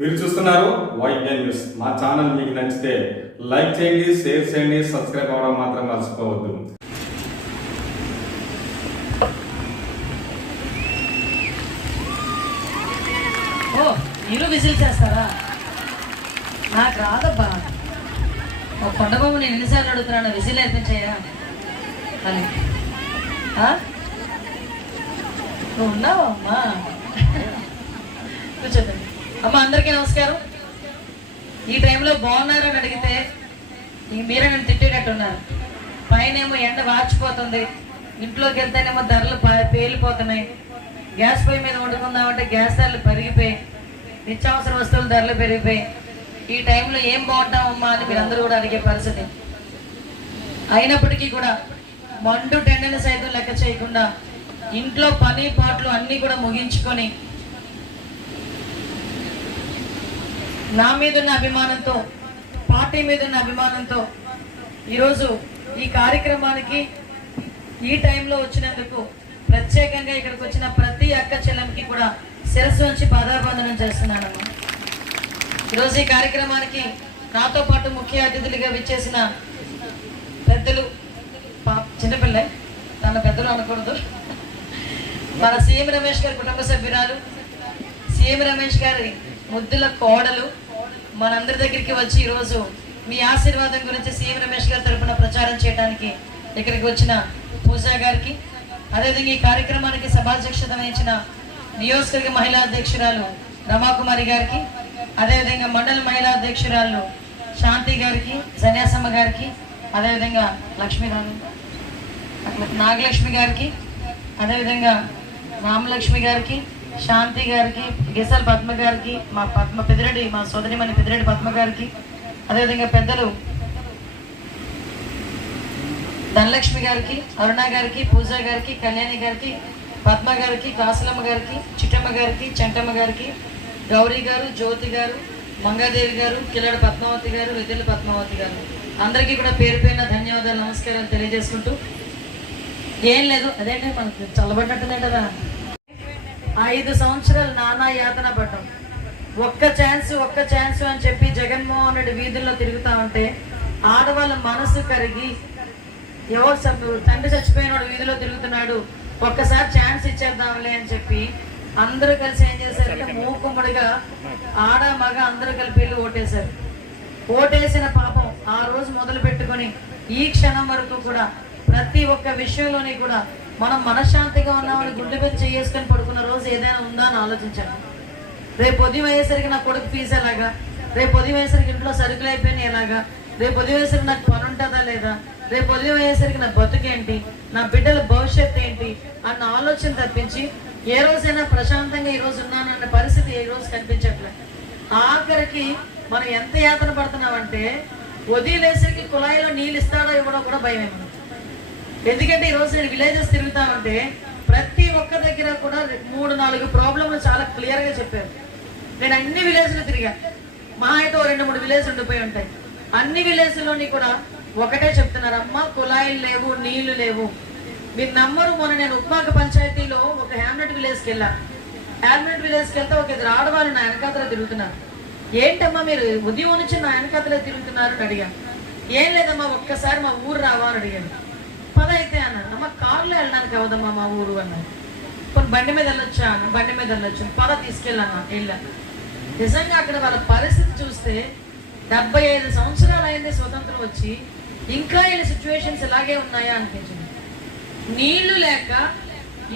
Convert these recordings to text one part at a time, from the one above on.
మీరు చూస్తున్నారు YN news. మా ఛానల్ మీకు నచ్చితే లైక్ చేయండి, షేర్ చేయండి, సబ్స్క్రైబ్ అవ్వడం మాత్రం మర్చిపోవద్దు. ఓ మీరు విజిల్ చేస్తారా? నాకు రాదబ్బా. ఒక కొండబాబు నేను ఎన్నిసార్లు అడుగుతున్నాను, విజిల్ నేర్పించాయా అని. నువ్వు ఉన్నావు అమ్మా, కూర్చోండి అమ్మ. అందరికీ నమస్కారం. ఈ టైంలో బాగున్నారని అడిగితే మీరే నన్ను తిట్టేటట్టున్నారు. పైనేమో ఎండ వాచిపోతుంది, ఇంట్లోకి వెళ్తేనేమో ధరలు పేలిపోతున్నాయి, గ్యాస్ పొయ్యి మీద వండుకుందామంటే గ్యాస్ ధరలు పెరిగిపోయి, నిత్యావసర వస్తువుల ధరలు పెరిగిపోయి, ఈ టైంలో ఏం బాగుంటామమ్మా అని మీరందరూ కూడా అడిగే పరిస్థితి. అయినప్పటికీ కూడా మండు టెండని సైతం లెక్క చేయకుండా ఇంట్లో పని పాటలు అన్నీ కూడా ముగించుకొని నా మీదున్న అభిమానంతో, పార్టీ మీదున్న అభిమానంతో ఈరోజు ఈ కార్యక్రమానికి ఈ టైంలో వచ్చినందుకు ప్రత్యేకంగా ఇక్కడికి వచ్చిన ప్రతి అక్క చెల్లెంకి కూడా శిరస్సు నుంచి పాదాభివందనం చేస్తున్నానమ్మా. ఈరోజు ఈ కార్యక్రమానికి నాతో పాటు ముఖ్య అతిథులుగా విచ్చేసిన పెద్దలు, చిన్నపిల్ల తన పెద్దలు అనకూడదు, మన సీఎం రమేష్ గారి కుటుంబ సభ్యురాలు, సీఎం రమేష్ గారి ముద్దుల కోడలు మనందరి దగ్గరికి వచ్చి ఈరోజు మీ ఆశీర్వాదం గురించి సీఎం రమేష్ గారి తరఫున ప్రచారం చేయడానికి ఇక్కడికి వచ్చిన పూజా గారికి, అదేవిధంగా ఈ కార్యక్రమానికి సభాధ్యక్షత వహించిన నియోజకవర్గ మహిళా అధ్యక్షురాలు రమాకుమారి గారికి, అదేవిధంగా మండల మహిళా అధ్యక్షురాలు శాంతి గారికి, సన్యాసమ్మ గారికి, అదేవిధంగా నాగలక్ష్మి గారికి, అదేవిధంగా రామలక్ష్మి గారికి, శాంతి గారికి, గిసాల్ పద్మ గారికి, మా పెద్దిరెడ్డి, మా సోదరిమణి పెద్దిరెడ్డి పద్మ గారికి, అదేవిధంగా పెద్దలు ధనలక్ష్మి గారికి, అరుణ గారికి, పూజ గారికి, కళ్యాణి గారికి, పద్మ గారికి, కాసులమ్మ గారికి, చిట్టమ్మ గారికి, చెంటమ్మ గారికి, గౌరీ గారు, జ్యోతి గారు, మంగాదేవి గారు, కిలాడు పద్మావతి గారు, విద్యుల పద్మావతి గారు, అందరికీ కూడా పేరు పేరున ధన్యవాదాలు, నమస్కారాలు తెలియజేసుకుంటూ, ఏం లేదు అదేంటే మనకు చల్లబడ్డట్టుందంటదా. 5 సంవత్సరాలు నానా యాతన పడ్డాం. ఒక్క ఛాన్స్ అని చెప్పి జగన్మోహన్ రెడ్డి వీధుల్లో తిరుగుతా ఉంటే ఆడవాళ్ళ మనసు కరిగి, ఎవరు తండ్రి చచ్చిపోయినాడు వీధిలో తిరుగుతున్నాడు, ఒక్కసారి ఛాన్స్ ఇచ్చేద్దాంలే అని చెప్పి అందరూ కలిసి ఏం చేశారంటే మూకుమ్మడిగా ఆడ మగ అందరూ కలిపి వెళ్ళి ఓటేశారు. ఓటేసిన పాపం ఆ రోజు మొదలు పెట్టుకొని ఈ క్షణం వరకు కూడా ప్రతి ఒక్క విషయంలోని కూడా మనం మనశ్శాంతిగా ఉన్నామని గుండె మీద చేసుకొని పడుకున్న రోజు ఏదైనా ఉందా అని ఆలోచించాను. రేపు ఉదయం అయ్యేసరికి నా కొడుకు ఫీజు ఎలాగా, రేపు ఉదయం అయ్యేసరికి ఇంట్లో సరుకులు అయిపోయినాయి ఎలాగా, రేపు ఉదయం అయ్యేసరికి నాకు పని ఉంటుందా లేదా, రేపు ఉదయం అయ్యేసరికి నా బతుకేంటి, నా బిడ్డల భవిష్యత్తు ఏంటి అన్న ఆలోచన తప్పించి ఏ రోజైనా ప్రశాంతంగా ఈ రోజు ఉన్నాను అన్న పరిస్థితి ఏ రోజు కనిపించట్లేదు. ఆఖరికి మనం ఎంత యాతన పడుతున్నామంటే వదిలేసరికి కుళాయిలో నీళ్ళు ఇస్తాడో ఇవ్వడో కూడా భయమే మనం. ఎందుకంటే ఈరోజు నేను విలేజెస్ తిరుగుతామంటే ప్రతి ఒక్క దగ్గర కూడా 3-4 ప్రాబ్లంలు చాలా క్లియర్గా చెప్పారు. నేను అన్ని విలేజ్లు తిరిగా, మా అయితే 2-3 విలేజ్ ఉండిపోయి ఉంటాయి. అన్ని విలేజ్లోని కూడా ఒకటే చెప్తున్నారు, అమ్మ కుళాయిలు లేవు, నీళ్లు లేవు. మీరు నమ్మరు, మొన్న నేను ఉప్మాక పంచాయతీలో ఒక హ్యామ్లెట్ విలేజ్కి వెళ్ళాను. హ్యామ్లెట్ విలేజ్కి వెళ్తే ఒక 2 ఆడవాళ్ళు నా వెనకాతలో తిరుగుతున్నారు. ఏంటమ్మా మీరు ఉదయం నుంచి నా వెనకాతలో తిరుగుతున్నారు అని అడిగాను. ఏం లేదమ్మా ఒక్కసారి మా ఊరు రావా అని అడిగాను. పద అయితే అన్నాను. అమ్మ కారులో వెళ్ళడానికి అవదమ్మా మా ఊరు అన్నాను. కొన్ని బండి మీద వెళ్ళొచ్చా అన్న, బండి మీద వెళ్ళొచ్చు, పద తీసుకెళ్ళాను, వెళ్ళాను. నిజంగా అక్కడ వాళ్ళ పరిస్థితి చూస్తే 75 సంవత్సరాలు అయింది స్వతంత్రం వచ్చి, ఇంకా వీళ్ళ సిచ్యువేషన్స్ ఇలాగే ఉన్నాయా అనిపించింది. నీళ్లు లేక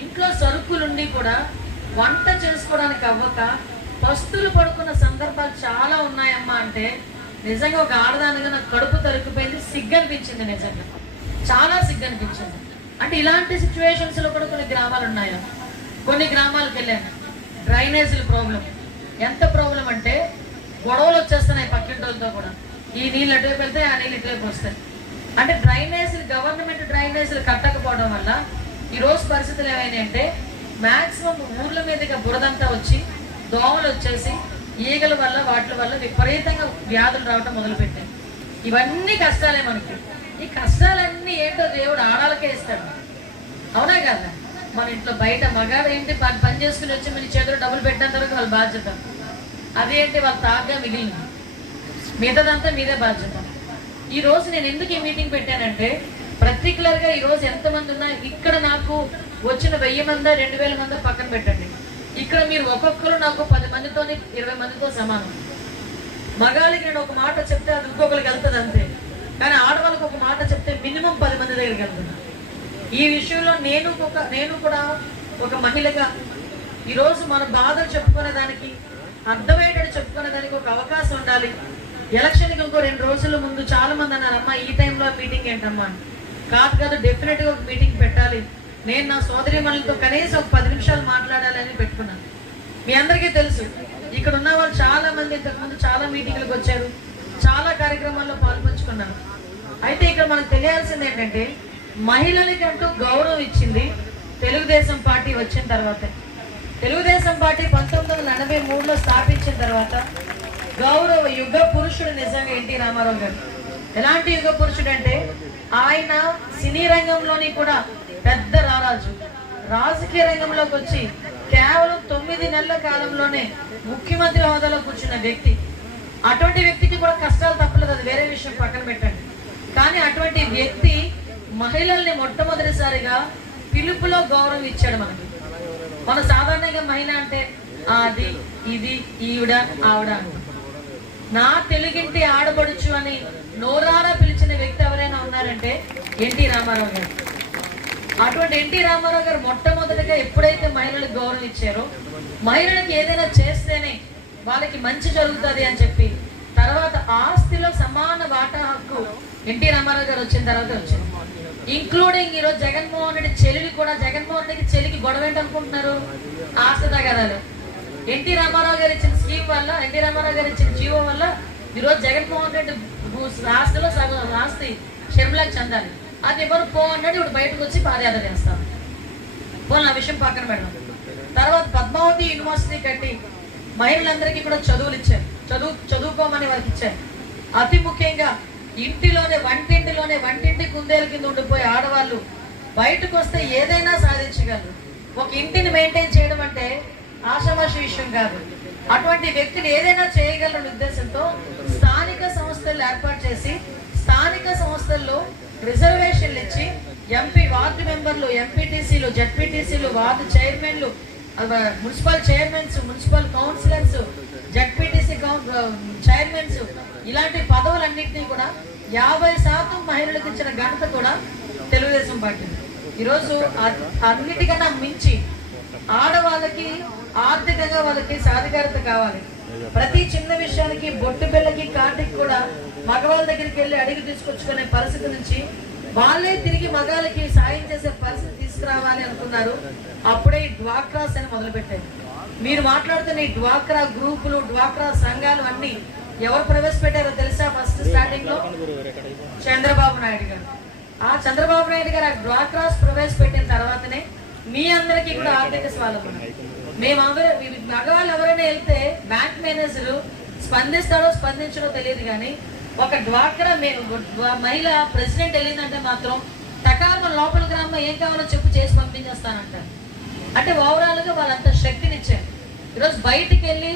ఇంట్లో సరుకులుండి కూడా వంట చేసుకోవడానికి అవ్వక పస్తులు పడుకున్న సందర్భాలు చాలా ఉన్నాయమ్మా అంటే నిజంగా ఒక ఆడదానిగా నాకు కడుపు తరుక్కుపోయింది, సిగ్గు అనిపించింది, నిజంగా చాలా సిగ్గు అనిపించింది. అంటే ఇలాంటి సిచ్యువేషన్స్లో కూడా కొన్ని గ్రామాలు ఉన్నాయా. కొన్ని గ్రామాలకు వెళ్ళాను, డ్రైనేజీల ప్రాబ్లం ఎంత ప్రాబ్లం అంటే గొడవలు వచ్చేస్తున్నాయి పక్కింటోళ్ళతో కూడా. ఈ నీళ్ళు అటువైపు వెళ్తే ఆ నీళ్ళు ఇటువైపు వస్తాయి. అంటే డ్రైనేజీలు, గవర్నమెంట్ డ్రైనేజీలు కట్టకపోవడం వల్ల ఈరోజు పరిస్థితులు ఏమైనాయి అంటే మ్యాక్సిమం ఊర్ల మీదుగా బురదంతా వచ్చి దోమలు వచ్చేసి ఈగల వల్ల వాటి వల్ల విపరీతంగా వ్యాధులు రావటం మొదలుపెట్టాయి. ఇవన్నీ కష్టాలే మనకి. ఈ కష్టాలన్నీ ఏంటో దేవుడు ఆడాలకే ఇస్తాడు, అవునా కదా. మన ఇంట్లో బయట మగాడు ఏంటి పని చేసుకుని వచ్చి మన చేతులు డబ్బులు పెట్టేంత వరకు వాళ్ళ బాధ్యత. అదేంటి వాళ్ళ తాగ్గా మిగిలింది, మిగతాదంతా మీదే బాధ్యత. ఈరోజు నేను ఎందుకు ఈ మీటింగ్ పెట్టానంటే పర్టికులర్గా ఈరోజు ఎంతమంది ఉన్నా ఇక్కడ నాకు వచ్చిన 1000 మంది 2000 మంది పక్కన పెట్టండి. ఇక్కడ మీరు ఒక్కొక్కరు నాకు 10 మందితో 20 మందితో సమానం. మగాళ్ళకి నేను ఒక మాట చెప్తే అది ఇంకొకరికి వెళ్తుంది అంతే, కానీ ఆడవాళ్ళకి ఒక మాట చెప్తే మినిమం 10 మంది దగ్గరికి వెళ్తుంది. ఈ విషయంలో నేను కూడా ఒక మహిళగా ఈరోజు మన బాధలు చెప్పుకునేదానికి, అర్థమయ్యేటట్టు చెప్పుకునేదానికి ఒక అవకాశం ఉండాలి. ఎలక్షన్కి ఇంకో 2 రోజుల ముందు చాలా మంది అన్నారు, అమ్మా ఈ టైంలో మీటింగ్ ఏంటమ్మా. కాదు డెఫినెట్గా ఒక మీటింగ్ పెట్టాలి. నేను నా సోదరీమణులతో కనీసం ఒక 10 నిమిషాలు మాట్లాడాలని పెట్టుకున్నాను. మీ అందరికీ తెలుసు, ఇక్కడ ఉన్న వాళ్ళు చాలా మంది ఇంతకుముందు చాలా మీటింగ్లకు వచ్చారు, చాలా కార్యక్రమాల్లో పాల్పంచుకున్నారు. అయితే ఇక్కడ మనకు తెలియాల్సింది ఏంటంటే మహిళలకి అంటూ గౌరవం ఇచ్చింది తెలుగుదేశం పార్టీ వచ్చిన తర్వాతే. తెలుగుదేశం పార్టీ 1983లో స్థాపించిన తర్వాత గౌరవ యుగ పురుషుడు నిజంగా ఎన్టీ రామారావు గారు. ఎలాంటి యుగ పురుషుడు అంటే ఆయన సినీ రంగంలోని కూడా పెద్ద రారాజు. రాజకీయ రంగంలోకి వచ్చి కేవలం 9 నెలల కాలంలోనే ముఖ్యమంత్రి హోదాలో కూర్చున్న వ్యక్తి. అటువంటి వ్యక్తికి కూడా కష్టాలు తప్పలేదు, అది వేరే విషయం పక్కన పెట్టండి. కానీ అటువంటి వ్యక్తి మహిళల్ని మొట్టమొదటిసారిగా పిలుపులో గౌరవం ఇచ్చాడు మనకి. మన సాధారణంగా మహిళ అంటే అది ఇది ఈవిడ ఆవిడ అంటాం. నా తెలుగింటి ఆడబడుచు అని నోరారా పిలిచిన వ్యక్తి ఎవరైనా ఉన్నారంటే ఎన్టీ రామారావు గారు. అటువంటి ఎన్టీ రామారావు గారు మొట్టమొదటిగా ఎప్పుడైతే మహిళలకు గౌరవం ఇచ్చారో, మహిళలకు ఏదైనా చేస్తేనే వాళ్ళకి మంచి జరుగుతుంది అని చెప్పి తర్వాత ఆస్తిలో సమాన వాటా హక్కు ఎన్టీ రామారావు గారు వచ్చిన తర్వాత వచ్చింది. ఇంక్లూడింగ్ ఈరోజు జగన్మోహన్ రెడ్డి చెల్లి కూడా, జగన్మోహన్ రెడ్డికి చెల్లికి గొడవ ఏంటనుకుంటున్నారు, ఆస్తి తగాదాలు. ఎన్టీ రామారావు గారు ఇచ్చిన స్కీమ్ వల్ల, ఎన్టీ రామారావు గారు ఇచ్చిన జీవో వల్ల ఈరోజు జగన్మోహన్ రెడ్డి ఆస్తిలో సగం ఆస్తి షర్మిలకు చెందాలి. అది ఎవరు పో అన్నట్టు ఇప్పుడు బయటకు వచ్చి పాదయాత్ర చేస్తాను. పోనీ ఆ విషయం పక్కన పెడదాం. తర్వాత పద్మావతి యూనివర్సిటీ కట్టి మహిళలందరికీ కూడా చదువులు ఇచ్చారు, చదువుకోమని వాళ్ళకి ఇచ్చారు. అతి ముఖ్యంగా ఇంటిలోనే వంటింటి కుందేలు కింద ఉండిపోయి ఆడవాళ్ళు బయటకు వస్తే ఏదైనా సాధించగలరు. ఒక ఇంటిని మెయింటైన్ చేయడం అంటే ఆషామాషి విషయం కాదు. అటువంటి వ్యక్తులు ఏదైనా చేయగలరనే ఉద్దేశంతో స్థానిక సంస్థలు ఏర్పాటు చేసి స్థానిక సంస్థల్లో రిజర్వేషన్లు ఇచ్చి ఎంపీ వార్డు మెంబర్లు, ఎంపీటీసీలు, జడ్పీటీసీలు, వార్డు చైర్మన్లు, municipal chairmans, municipal counsellors, ZPTC chairmans, ఇలాంటి పదవులన్నింటినీ కూడా 50% మహిళలకు ఇచ్చిన ఘనత కూడా తెలుగుదేశం పార్టీ. ఈరోజు అన్నిటికన్నా మించి ఆడవాళ్ళకి ఆర్థికంగా వాళ్ళకి సాధికారత కావాలి. ప్రతి చిన్న విషయానికి బొట్టు బిళ్ళకి కార్డుకి కూడా మగవాళ్ళ దగ్గరికి వెళ్ళి అడిగి తీసుకొచ్చుకునే పరిస్థితి నుంచి వాళ్ళే తిరిగి మగాళ్ళకి సాయం చేసే పరిస్థితి తీసుకురావాలి అనుకున్నారు. అప్పుడే ఈ డ్వాక్రాస్ అని మొదలుపెట్టారు. మీరు మాట్లాడుతున్న ఈ డ్వాక్రా గ్రూపులు, డ్వాక్రా సంఘాలు అన్ని ఎవరు ప్రవేశపెట్టారో తెలుసా? ఫస్ట్ స్టార్టింగ్ లో చంద్రబాబు నాయుడు గారు. ఆ చంద్రబాబు నాయుడు గారు ఆ డ్వాక్రాస్ ప్రవేశపెట్టిన తర్వాతనే మీ అందరికీ కూడా ఆర్థిక స్వావలంబన. మేమందరూ మగవాళ్ళు ఎవరైనా వెళ్తే బ్యాంక్ మేనేజర్ స్పందిస్తాడో స్పందించడో తెలియదు, కానీ ఒక డ్వాక్రా మహిళ ప్రెసిడెంట్ వెళ్ళిందంటే మాత్రం టకారం లోపలికి రమ్మ ఏం కావాలో చెప్పు చేసి పంపించేస్తానంటారు. అంటే ఓవరాల్గా వాళ్ళంత శక్తినిచ్చారు. ఈరోజు బయటికి వెళ్ళి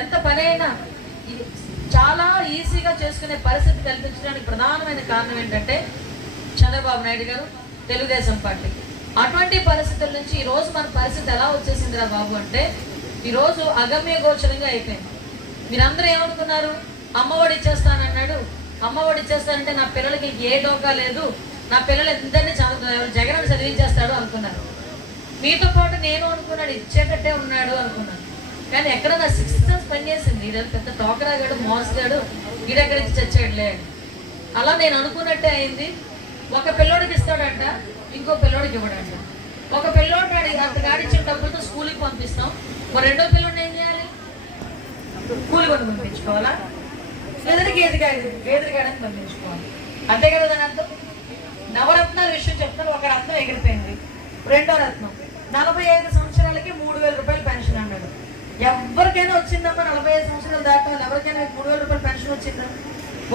ఎంత పనైనా చాలా ఈజీగా చేసుకునే పరిస్థితి కల్పించడానికి ప్రధానమైన కారణం ఏంటంటే చంద్రబాబు నాయుడు గారు, తెలుగుదేశం పార్టీ. అటువంటి పరిస్థితుల నుంచి ఈరోజు మన పరిస్థితి ఎలా వచ్చేసిందిరా బాబు అంటే ఈరోజు అగమ్య గోచరంగా అయిపోయింది. మీరందరూ ఏమనుకున్నారు? అమ్మఒడి ఇచ్చేస్తానన్నాడు, అమ్మఒడి ఇచ్చేస్తానంటే నా పిల్లలకి ఏ డోకా లేదు, నా పిల్లలు ఎందరినీ జగన్ చదివించేస్తాడు అనుకున్నారు. మీతో పాటు నేను అనుకున్నాడు ఇచ్చేటట్టే ఉన్నాడు అనుకున్నాను. కానీ ఎక్కడ నా 6th సెన్స్ పనిచేసింది. ఈరోజు పెద్ద టోకరాగాడు, మోసగాడు, ఈడెక్కడి నుంచి చచ్చాడులే. అలా నేను అనుకున్నట్టే అయింది. ఒక పిల్లోడికి ఇస్తాడంట, ఇంకో పిల్లోడికి ఇవ్వడంట. ఒక పిల్లోడు అంత గాడిచ్చిన డబ్బులతో స్కూల్కి పంపిస్తాం, ఒక రెండో పిల్లోడిని ఏం చేయాలి? కూలి కొని పంపించుకోవాలా? లేదంటే గేదెగాడని పంపించుకోవాలి. అంతే కదా దాని అర్థం. నవరత్నాల విషయం చెప్తాను. ఒక రత్నం ఎగిరిపోయింది, రెండో రత్నం 45 సంవత్సరాలకి 3,000 రూపాయలు పెన్షన్ అన్నాడు. ఎవరికైనా వచ్చిందమ్మా 45 సంవత్సరాలు దాకా వాళ్ళు ఎవరికైనా 3,000 రూపాయలు పెన్షన్ వచ్చిందా?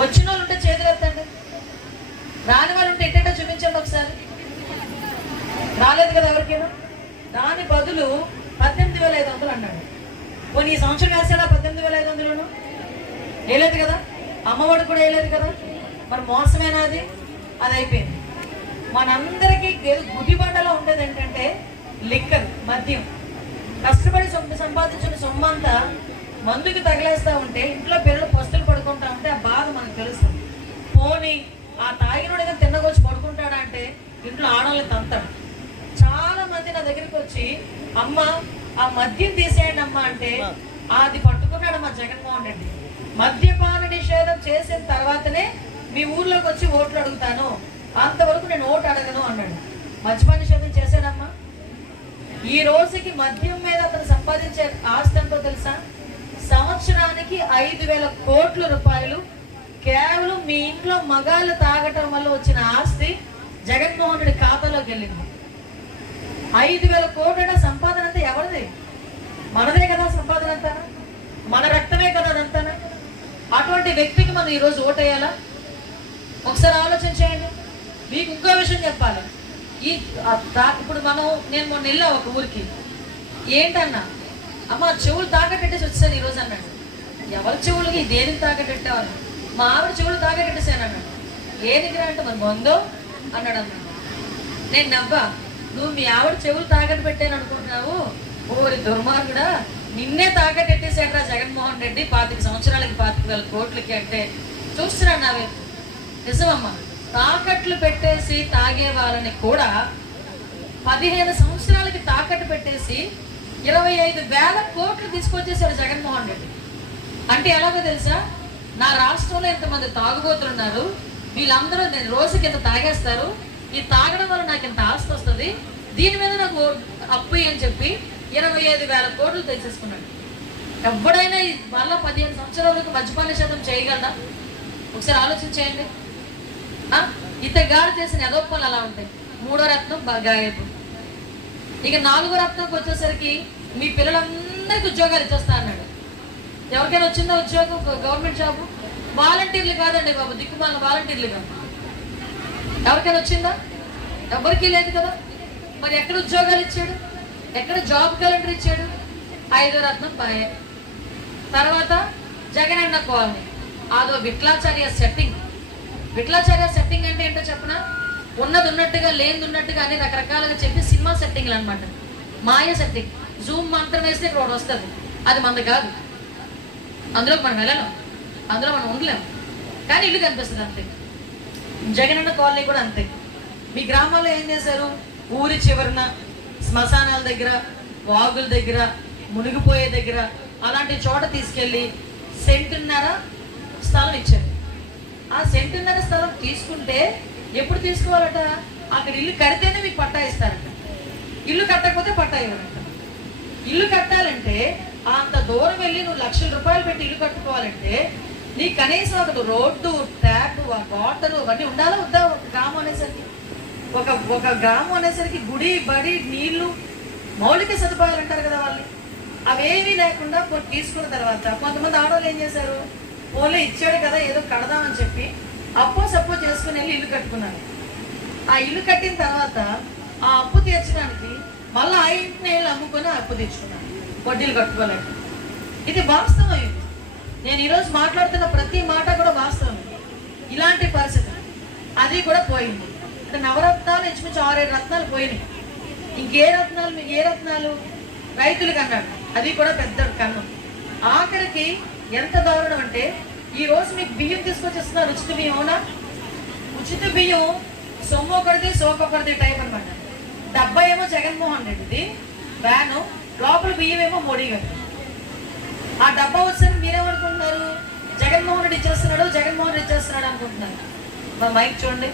వచ్చిన వాళ్ళు ఉంటే చేతులు ఎత్తండి, రాని వాళ్ళు ఉంటే ఎట్టేటో చూపించండి ఒకసారి. రాలేదు కదా ఎవరికైనా. దాని బదులు 18,500 అన్నాడు. పోనీ ఈ సంవత్సరం వేసాడా 18,500? వేయలేదు కదా, అమ్మఒడి కూడా వేయలేదు కదా, మరి మోసమేనా అది? అది అయిపోయింది. మనందరికీ గుదిబండలో ఉండేది ఏంటంటే లిక్కర్, మద్యం. కష్టపడి సంపాదించిన సొమ్మంతా మందుకి తగిలేస్తా ఉంటే ఇంట్లో పిల్లలు పస్తులు పడుకుంటా ఉంటే ఆ బాధ మనకు తెలుస్తుంది. పోనీ ఆ తాగినోడు ఏదో తిన్నగొచ్చి పడుకుంటాడా అంటే ఇంట్లో ఆడవాళ్ళని తంతాడు. చాలా మంది నా దగ్గరికి వచ్చి అమ్మ ఆ మద్యం తీసేయండి అమ్మ అంటే అది పట్టుకున్నాడు మా జగన్మోహన్ రెడ్డి. మద్యపాన నిషేధం చేసిన తర్వాతనే మీ ఊర్లోకి వచ్చి ఓట్లు అడుగుతాను, అంతవరకు నేను ఓటు అడగను అన్నాడు. మద్యపాన నిషేధం చేశాడమ్మా. ఈ రోజుకి మద్యం మీద అతను సంపాదించే ఆస్తి ఎంతో తెలుసా? సంవత్సరానికి 5,000 కోట్ల రూపాయలు కేవలం మీ ఇంట్లో మగాళ్ళు తాగటం వల్ల వచ్చిన ఆస్తి జగన్మోహన్ రెడ్డి ఖాతాలోకి వెళ్ళింది. 5,000 కోట్ల సంపాదన అంతా ఎవరిది? మనదే కదా సంపాదన అంతా, మన రక్తమే కదా అదంతా. అటువంటి వ్యక్తికి మనం ఈరోజు ఓటేయాలా? ఒకసారి ఆలోచన చేయండి. మీకు ఇంకో విషయం చెప్పాలి. ఇప్పుడు నేను మొన్న వెళ్ళా ఒక ఊరికి. ఏంటన్నా అమ్మ చెవులు తాకట్టేసి వచ్చాను ఈరోజు అన్నాడు. ఎవరి చెవులకి దేనికి తాకట్టేవాళ్ళు? మా ఆవిడ చెవులు తాకట్టేసాను అన్నాడు. ఏ దగ్గర అంటే మరి మందో అన్నాడు అన్నాడు. నేను నవ్వా, నువ్వు మీ ఆవిడ చెవులు తాకట్టు పెట్టాను అనుకుంటున్నావు? ఓరి దుర్మార్గుడా, నిన్నే తాకట్టేసాడరా జగన్మోహన్ రెడ్డి 25 సంవత్సరాలకి 25,000 కోట్లకి అంటే చూస్తున్నాడు నావే. నిజమమ్మా, తాకట్లు పెట్టేసి తాగే వాళ్ళని కూడా 15 సంవత్సరాలకి తాకట్టు పెట్టేసి 25,000 కోట్లు తీసుకొచ్చేసాడు జగన్మోహన్ రెడ్డి. అంటే ఎలాగో తెలుసా? నా రాష్ట్రంలో ఇంతమంది తాగుబోతున్నారు, వీళ్ళందరూ నేను రోజుకి ఇంత తాగేస్తారు, ఈ తాగడం వల్ల నాకు ఇంత ఆస్తి వస్తుంది, దీని మీద నాకు అప్పు అని చెప్పి 25,000 కోట్లు తెచ్చేసుకున్నాడు. ఎవడైనా మళ్ళీ 15 సంవత్సరాలకు మద్యపాన నిషేధం చేయగలరా? ఒకసారి ఆలోచించేయండి. ఇతగాడు చేసిన ఎదోపాలు అలా ఉంటాయి. 3వ రత్నం గాయపు. ఇక 4వ రత్నంకి వచ్చేసరికి మీ పిల్లలందరికీ ఉద్యోగాలు ఇచ్చేస్తా అన్నాడు. ఎవరికైనా వచ్చిందా ఉద్యోగం? Government job? వాలంటీర్లు కాదండి బాబు, దిక్కుమాల వాలంటీర్లు కాదు. ఎవరికైనా వచ్చిందా? ఎవరికి లేదు కదా. మరి ఎక్కడ ఉద్యోగాలు ఇచ్చాడు? ఎక్కడ జాబ్ క్యాలెండర్ ఇచ్చాడు? 5వ రత్నం పాయే. తర్వాత జగనన్న కాలనీ, అదో విఠలాచార్య సెట్టింగ్. విఠలాచార్య సెట్టింగ్ అంటే ఏంటో చెప్పనా? ఉన్నది ఉన్నట్టుగా లేనిది ఉన్నట్టుగా అన్ని రకరకాలుగా చెప్పి సినిమా సెట్టింగ్లు అనమాట. మాయ సెట్టింగ్. జూమ్ మంత్రం వేస్తే ఇక్కడ ఒకటి వస్తుంది, అది మనది కాదు. అందులోకి మనం వెళ్ళలేం, అందులో మనం ఉండలేం, కానీ ఇల్లు కనిపిస్తుంది అంతే. జగనన్న కాలనీ కూడా అంతే. మీ గ్రామాల్లో ఏం చేశారు? ఊరి చివరన శ్మశానాల దగ్గర, వాగుల దగ్గర, మునిగిపోయే దగ్గర అలాంటి చోట తీసుకెళ్ళి 1.5 సెంటు స్థలం ఇచ్చారు. ఆ 1.5 సెంటు స్థలం తీసుకుంటే ఎప్పుడు తీసుకోవాలట? అక్కడ ఇల్లు కడితేనే మీకు పట్టా ఇస్తారట. ఇల్లు కట్టకపోతే పట్టా ఇవ్వరంట. ఇల్లు కట్టాలంటే అంత దూరం వెళ్ళి నువ్వు లక్షల రూపాయలు పెట్టి ఇల్లు కట్టుకోవాలంటే నీకు కనీసం అక్కడ రోడ్డు, ట్యాప్, వాటర్ అవన్నీ ఉండాలా వద్దా? ఒక గ్రామం అనేసరికి ఒక గ్రామం అనేసరికి గుడి, బడి, నీళ్లు, మౌలిక సదుపాయాలు అంటారు కదా వాళ్ళు, అవేమీ లేకుండా తీసుకున్న తర్వాత కొంతమంది ఆడవాళ్ళు ఏం చేశారు? పోలే ఇచ్చాడు కదా ఏదో కడదామని చెప్పి అప్పో సప్పో చేసుకుని వెళ్ళి ఇల్లు కట్టుకున్నాను. ఆ ఇల్లు కట్టిన తర్వాత ఆ అప్పు తీర్చడానికి మళ్ళీ ఆ ఇంటిని వెళ్ళి అమ్ముకొని అప్పు తీర్చుకున్నాను, వడ్డీలు కట్టుకోలేక. ఇది వాస్తవం. నేను ఈరోజు మాట్లాడుతున్న ప్రతి మాట కూడా వాస్తవం. ఇలాంటి పరిస్థితి అది కూడా పోయింది. అంటే నవరత్నాలు ఇంచుమించు 6-7 రత్నాలు పోయినాయి. ఇంకే రత్నాలు? మీకు ఏ రత్నాలు? రైతులకు అన్నాడు, అది కూడా పెద్ద కన్నం. ఆఖరికి ఎంత దారుణం అంటే ఈ రోజు మీకు బియ్యం తీసుకొచ్చేస్తున్నారు, ఉచిత బియ్యం. అవునా? ఉచిత బియ్యం సొమ్ము ఒకటిది, సోకొకటిది టైప్ అనమాట. డబ్బా ఏమో జగన్మోహన్ రెడ్డిది వ్యాను, లోపల బియ్యం ఏమో మోడీ గారు. ఆ డబ్బా వచ్చేసరికి మీరేమనుకుంటున్నారు? జగన్మోహన్ రెడ్డి ఇచ్చేస్తున్నాడు, జగన్మోహన్ రెడ్డి ఇచ్చేస్తున్నాడు అనుకుంటున్నారు. మా మైక్ చూడండి.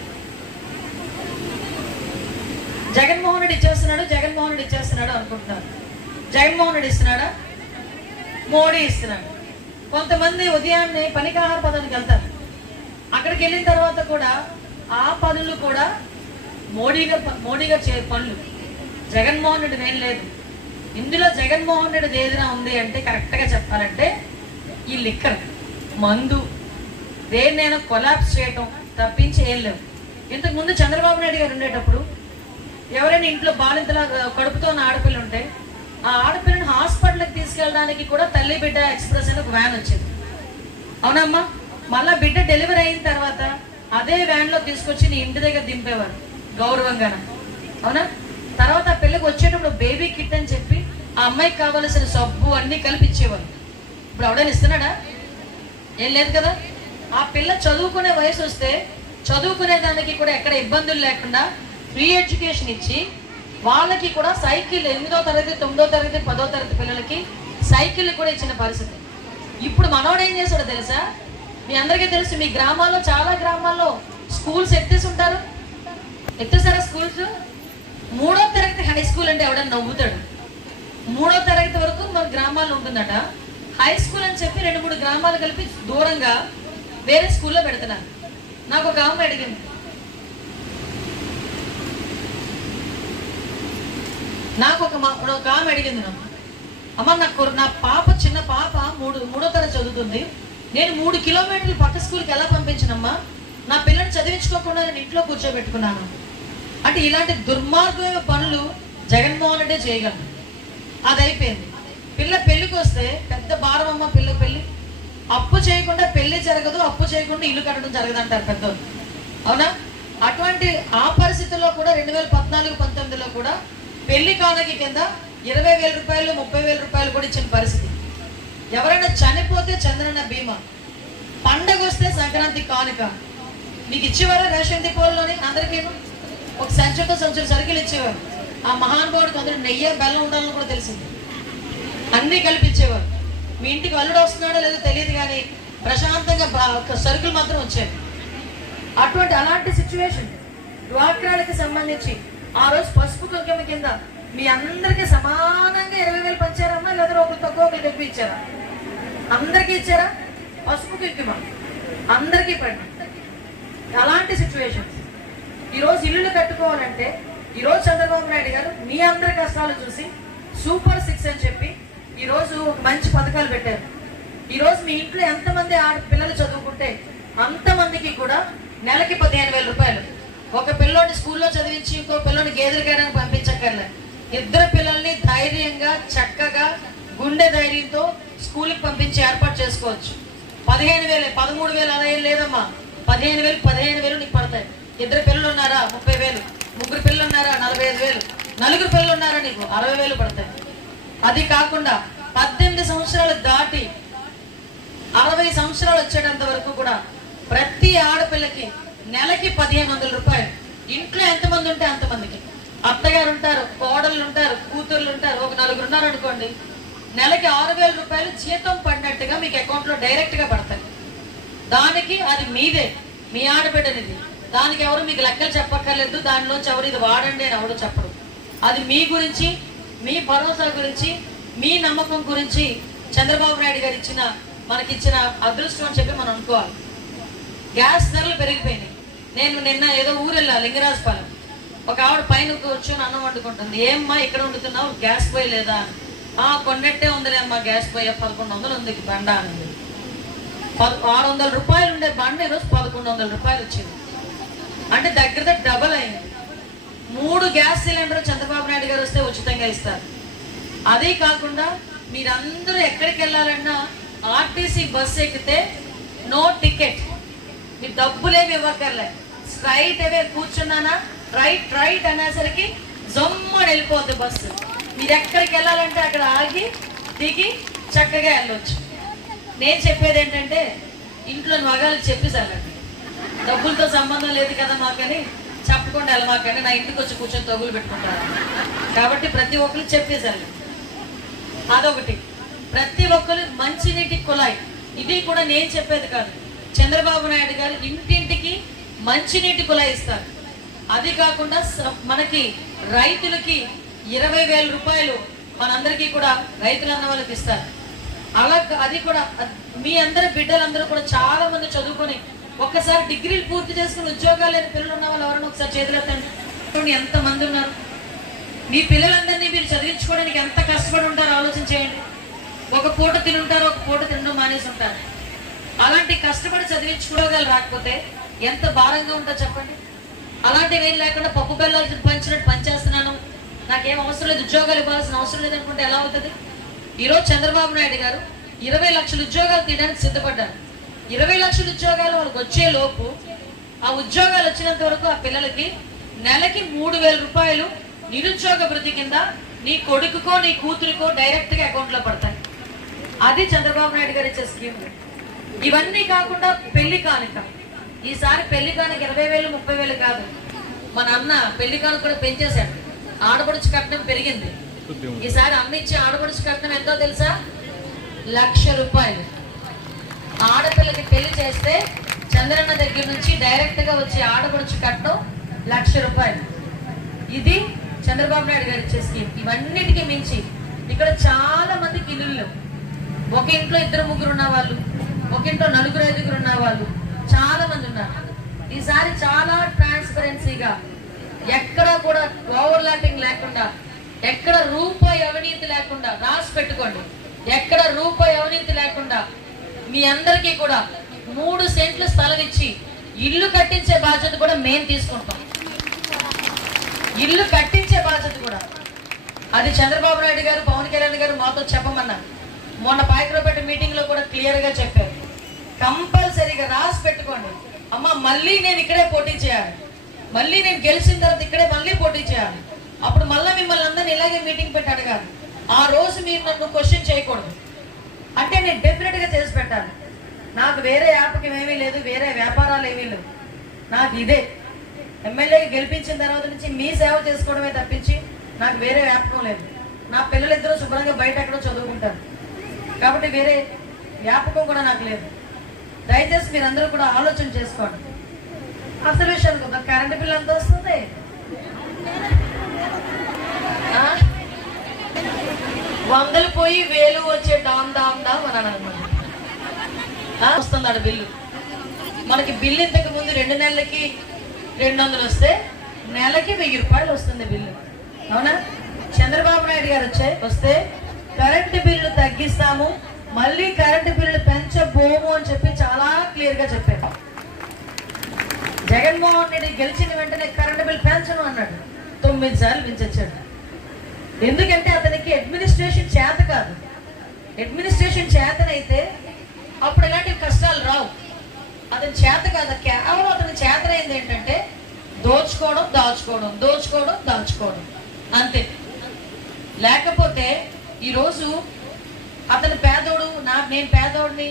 జగన్మోహన్ రెడ్డి ఇచ్చేస్తున్నాడు, జగన్మోహన్ రెడ్డి ఇచ్చేస్తున్నాడు అనుకుంటున్నారు. జగన్మోహన్ రెడ్డి ఇస్తున్నాడా? మోడీ ఇస్తున్నాడు. కొంతమంది ఉదయాన్నే పనికాహార పదానికి వెళ్తారు. అక్కడికి వెళ్ళిన తర్వాత కూడా ఆ పనులు కూడా మోడీ గారు చే పనులు. జగన్మోహన్ రెడ్డి ఏం లేదు ఇందులో. జగన్మోహన్ రెడ్డి ఏదైనా ఉంది అంటే కరెక్ట్గా చెప్పాలంటే ఈ లిక్కర్, మందు, దేన్నైనా కొలాప్స్ చేయటం తప్పించి ఏం లేవు. ఇంతకుముందు చంద్రబాబు నాయుడు గారు ఉండేటప్పుడు ఎవరైనా ఇంట్లో బాలింతలా కడుపుతో ఉన్న ఆడపిల్ల ఉంటే ఆ ఆడపిల్లని హాస్పిటల్కి తీసుకెళ్ళడానికి కూడా తల్లి బిడ్డ ఎక్స్ప్రెస్ అని ఒక వ్యాన్ వచ్చింది. అవునమ్మా? మళ్ళా బిడ్డ డెలివరీ అయిన తర్వాత అదే వ్యాన్లో తీసుకొచ్చి నీ ఇంటి దగ్గర దింపేవారు గౌరవంగా, అవునా? తర్వాత ఆ పిల్లకి వచ్చేటప్పుడు బేబీ కిట్ అని చెప్పి ఆ అమ్మాయికి కావలసిన సబ్బు అన్నీ కలిపి ఇచ్చేవారు. ఇప్పుడు ఎవడైనా ఇస్తున్నాడా? ఏం లేదు కదా. ఆ పిల్ల చదువుకునే వయసు వస్తే చదువుకునే దానికి కూడా ఎక్కడ ఇబ్బందులు లేకుండా ఫ్రీ ఎడ్యుకేషన్ ఇచ్చి వాళ్ళకి కూడా సైకిల్ 8వ తరగతి 9వ తరగతి 10వ తరగతి పిల్లలకి సైకిల్ కూడా ఇచ్చిన పరిస్థితి. ఇప్పుడు మనోడు ఏం చేశాడో తెలుసా? మీ అందరికీ తెలుసు, మీ గ్రామాల్లో చాలా గ్రామాల్లో స్కూల్స్ ఎత్తేసి ఉంటారు. ఎత్తేసారా స్కూల్స్? 3వ తరగతి హై స్కూల్ అంటే ఎవడన్నా నవ్వుతాడు. 3వ తరగతి వరకు మన గ్రామాల్లో ఉంటుందట. హై స్కూల్ అని చెప్పి 2-3 గ్రామాలు కలిపి దూరంగా వేరే స్కూల్లో పెడుతున్నారు. నాకు ఒక ఆమె అడిగింది, అమ్మ నా పాప చిన్న పాప 3వ తరగతి చదువుతుంది, నేను 3 కిలోమీటర్లు పక్క స్కూల్కి ఎలా పంపించినమ్మా? నా పిల్లని చదివించుకోకుండా నేను ఇంట్లో కూర్చోబెట్టుకున్నాను అంటే ఇలాంటి దుర్మార్గమైన పనులు జగన్మోహన్ రెడ్డి చేయగలరు. అది అయిపోయింది. పిల్ల పెళ్లికి వస్తే పెద్ద భారం అమ్మ. పిల్ల పెళ్లి అప్పు చేయకుండా పెళ్లి జరగదు, అప్పు చేయకుండా ఇల్లు కట్టడం జరగదు అంటారు పెద్దోళ్ళు, అవునా? అటువంటి ఆ పరిస్థితుల్లో కూడా 2014-19లో కూడా పెళ్లి కానుక కింద 20,000 రూపాయలు 30,000 రూపాయలు కూడా ఇచ్చిన పరిస్థితి. ఎవరైనా చనిపోతే చంద్రన్న బీమా, పండగ వస్తే సంక్రాంతి కానుక మీకు ఇచ్చేవారు. రేషన్ డిపోల్లోని అందరికీ ఒక సంచుతో సంచులు సరుకులు ఇచ్చేవారు. ఆ మహానుభావుడికి అందరూ నెయ్యి బెల్లం ఉండాలని కూడా తెలిసింది, అన్నీ కల్పించేవారు. మీ ఇంటికి అల్లుడు వస్తున్నాడో లేదో తెలియదు కానీ ప్రశాంతంగా సరుకులు మాత్రం వచ్చాయి. అలాంటి సిచ్యువేషన్ డ్వాక్రాలకి సంబంధించి ఆ రోజు పసుపు కుంకుమ కింద మీ అందరికీ సమానంగా 20,000 పంచారమ్మా? లేదా ఒకరు తక్కువ ఒకరికి ఎక్కువ ఇచ్చారా? అందరికీ ఇచ్చారా? పసుపు కుంకుమ అందరికీ పడి. అలాంటి సిచ్యువేషన్స్ ఈరోజు ఇల్లులు కట్టుకోవాలంటే ఈరోజు చంద్రబాబు నాయుడు గారు మీ అందరి కష్టాలు చూసి సూపర్ 6 అని చెప్పి ఈరోజు ఒక మంచి పథకాలు పెట్టారు. ఈరోజు మీ ఇంట్లో ఎంతమంది పిల్లలు చదువుకుంటే అంతమందికి కూడా నెలకి 15,000 రూపాయలు. ఒక పిల్లోని స్కూల్లో చదివించి ఇంకో పిల్లోని గేదెలు కాయడానికి పంపించక్కర్లే. 2 పిల్లల్ని ధైర్యంగా చక్కగా గుండె ధైర్యంతో స్కూల్కి పంపించి ఏర్పాటు చేసుకోవచ్చు. 15,000 13,000 అలా ఏం లేదమ్మా. 15,000 నీకు పడతాయి. 2 పిల్లలు ఉన్నారా 30,000, 3 పిల్లలు ఉన్నారా 45,000, 4 పిల్లలు ఉన్నారా నీకు 60,000 పడతాయి. అది కాకుండా 18 సంవత్సరాలు దాటి 60 సంవత్సరాలు వచ్చేటంత వరకు కూడా ప్రతి ఆడపిల్లకి నెలకి 1,500 రూపాయలు. ఇంట్లో ఎంతమంది ఉంటే అంతమందికి, అత్తగారు ఉంటారు, కోడళ్ళు ఉంటారు, కూతుర్లు ఉంటారు, ఒక 4 ఉన్నారు అనుకోండి, నెలకి 6,000 రూపాయలు జీతం పడినట్టుగా మీకు అకౌంట్లో డైరెక్ట్గా పడతాయి. దానికి అది మీదే, మీ ఆడబిడ్డనిది. దానికి ఎవరు మీకు లెక్కలు చెప్పక్కర్లేదు. దానిలోంచి ఎవరు ఇది వాడండి అని ఎవరు చెప్పరు. అది మీ గురించి, మీ భరోసా గురించి, మీ నమ్మకం గురించి చంద్రబాబు నాయుడు గారు మనకిచ్చిన అదృష్టం అని చెప్పి మనం అనుకోవాలి. గ్యాస్ ధరలు పెరిగిపోయినాయి. నేను నిన్న ఏదో ఊరు వెళ్ళా, లింగరాజపాలెం. ఒక ఆవిడ పైన కూర్చొని అన్నం వండుకుంటుంది. ఏమ్మా ఇక్కడ వండుతున్నావు, గ్యాస్ పొయ్యి లేదా? కొన్నట్టే ఉందిలే అమ్మా గ్యాస్ పొయ్యి, 1,100 ఉంది బండ అని. 600 రూపాయలు ఉండే బండ ఈరోజు 1,100 రూపాయలు వచ్చింది. అంటే దగ్గర డబల్ అయింది. 3 గ్యాస్ సిలిండర్ చంద్రబాబు నాయుడు గారు వస్తే ఉచితంగా ఇస్తారు. అదే కాకుండా మీరందరూ ఎక్కడికి వెళ్ళాలన్నా ఆర్టీసీ బస్సు ఎక్కితే నో టికెట్, మీరు డబ్బులేమి ఇవ్వక్కర్లే. స్ట్రైట్ అవే కూర్చున్నానా రైట్ అనేసరికి జమ్మని వెళ్ళిపోద్ది బస్సు. మీరు ఎక్కడికి వెళ్ళాలంటే అక్కడ ఆగి దిగి చక్కగా వెళ్ళొచ్చు. నేను చెప్పేది ఏంటంటే ఇంట్లో మగాళ్ళకి చెప్పేసానండి, డబ్బులతో సంబంధం లేదు కదా మాకని చెప్పకుండా వెళ్ళమాకండి, నా ఇంటికి వచ్చి కూర్చొని తగులు పెట్టుకుంటారు. కాబట్టి ప్రతి ఒక్కరు చెప్పేసాను. అదొకటి. ప్రతి ఒక్కరు మంచినీటి కుళాయి, ఇది కూడా నేను చెప్పేది కాదు, చంద్రబాబు నాయుడు గారు ఇంటింటికి మంచినీటి కుళాయి ఇస్తారు. అది కాకుండా మనకి రైతులకి 20,000 రూపాయలు మనందరికీ కూడా రైతులు అన్న వాళ్ళకి ఇస్తారు. అలా అది కూడా మీ అందరి బిడ్డలందరూ కూడా చాలా మంది చదువుకొని ఒక్కసారి డిగ్రీలు పూర్తి చేసుకుని ఉద్యోగాలు లేని పిల్లలు ఉన్న వాళ్ళు ఎవరైనా ఒకసారి చేతులు ఎత్తండి. ఎంతమంది ఉన్నారు? మీ పిల్లలందరినీ మీరు చదివించుకోవడానికి ఎంత కష్టపడి ఉంటారో ఆలోచన చేయండి. ఒక పూట తినుంటారు, ఒక పూట తినడం మానేసి ఉంటారు. అలాంటి కష్టపడి చదివించుకోగలు రాకపోతే ఎంత భారంగా ఉంటుందో చెప్పండి. అలాంటివి ఏం లేకుండా పప్పు బెల్లాలు పంచినట్టు పనిచేస్తున్నాను, నాకేం అవసరం లేదు, ఉద్యోగాలు ఇవ్వాల్సిన అవసరం లేదనుకుంటే ఎలా అవుతుంది? ఈరోజు చంద్రబాబు నాయుడు గారు 20 లక్షల ఉద్యోగాలు తీయడానికి సిద్ధపడ్డారు. 20 లక్షల ఉద్యోగాలు వాళ్ళకి వచ్చే లోపు ఆ ఉద్యోగాలు వచ్చినంత వరకు ఆ పిల్లలకి నెలకి 3,000 రూపాయలు నిరుద్యోగ భృతి కింద నీ కొడుకుకో నీ కూతురికో డైరెక్ట్ గా అకౌంట్ లో పడతాయి. అది చంద్రబాబు నాయుడు గారు ఇచ్చే స్కీమ్. ఇవన్నీ కాకుండా పెళ్లి కానుక, ఈసారి పెళ్లి కానుక 20,000 30,000 కాదు, మన అన్న పెళ్లి కానుక కూడా పెంచేశాడు. ఆడపడుచు కట్నం పెరిగింది. ఈసారి అన్న ఇచ్చే ఆడపడుచు కట్నం ఎంతో తెలుసా? 1,00,000 రూపాయలు. ఆడపిల్లకి పెళ్లి చేస్తే చంద్రన్న దగ్గర నుంచి డైరెక్ట్ గా వచ్చే ఆడపడుచు కట్నం 1,00,000 రూపాయలు. ఇది చంద్రబాబు నాయుడు గారు ఇచ్చే స్కీమ్. ఇవన్నిటికీ మించి ఇక్కడ చాలా మందికి ఇల్లు, ఒక ఇంట్లో 2-3 ఉన్న వాళ్ళు, ఒక ఇంట్లో 4-5 ఉన్న వాళ్ళు చాలా మంది ఉన్నారు. ఈసారి చాలా ట్రాన్స్పరెన్సీగా, ఎక్కడ కూడా ఓవర్ ల్యాపింగ్ లేకుండా, ఎక్కడ రూపాయి అవినీతి లేకుండా, రాసి పెట్టుకోండి, ఎక్కడ రూపాయి అవినీతి లేకుండా మీ అందరికీ కూడా 3 సెంట్లు స్థలం ఇచ్చి ఇల్లు కట్టించే బాధ్యత కూడా మేము తీసుకుంటాం. ఇల్లు కట్టించే బాధ్యత కూడా అది చంద్రబాబు నాయుడు గారు, పవన్ కళ్యాణ్ గారు మాతో చెప్పమన్నారు. మొన్న పాయకరావుపేట మీటింగ్ లో కూడా క్లియర్ గా చెప్పారు. కంపల్సరీగా రాసి పెట్టుకోండి, అమ్మ మళ్ళీ నేను ఇక్కడే పోటీ చేయాలి, మళ్ళీ నేను గెలిచిన తర్వాత ఇక్కడే మళ్ళీ పోటీ చేయాలి. అప్పుడు మళ్ళీ మిమ్మల్ని అందరినీ ఇలాగే మీటింగ్ పెట్టి అడగాలి. ఆ రోజు మీరు నన్ను క్వశ్చన్ చేయకూడదు అంటే నేను డెఫినెట్ గా చేసి పెట్టాలి. నాకు వేరే వ్యాపకం ఏమీ లేదు, వేరే వ్యాపారాలు ఏమీ లేవు. నాకు ఇదే ఎమ్మెల్యే గెలిపించిన తర్వాత నుంచి మీ సేవ చేసుకోవడమే తప్పించి నాకు వేరే వ్యాపకం లేదు. నా పిల్లలిద్దరూ శుభ్రంగా బయట ఎక్కడో చదువుకుంటారు కాబట్టి వేరే వ్యాపకం కూడా నాకు లేదు. దయచేసి మీరందరూ కూడా ఆలోచన చేసుకోండి. అసలు విషయానికి వద్దాం. కరెంటు బిల్ ఎంత వస్తుంది? వందలు పోయి 1000 వచ్చే డామ్ డామ్ డామ్ అని అనమాట వస్తుంది బిల్లు. మనకి బిల్లు ఇంతకు ముందు 2 నెలలకి 200 వస్తే నెలకి 1000 రూపాయలు వస్తుంది బిల్లు. అవునా? చంద్రబాబు నాయుడు గారు వస్తే కరెంటు బిల్లు తగ్గిస్తాము, మళ్ళీ కరెంటు బిల్లు పెంచబోము అని చెప్పి చాలా క్లియర్ గా చెప్పారు. జగన్మోహన్ రెడ్డి గెలిచిన వెంటనే కరెంటు బిల్ పెంచను అన్నాడు. 9 సార్లు పెంచొచ్చాడు. ఎందుకంటే అతనికి అడ్మినిస్ట్రేషన్ చేత కాదు. అడ్మినిస్ట్రేషన్ చేతనైతే అప్పుడు ఎలాంటి కష్టాలు రావు. అతని చేత కాదు, కేవలం అతని చేతనైంది ఏంటంటే దోచుకోవడం, దాచుకోవడం, దోచుకోవడం, దాచుకోవడం, అంతే. లేకపోతే ఈరోజు అతను పేదోడు, నేను పేదోడిని,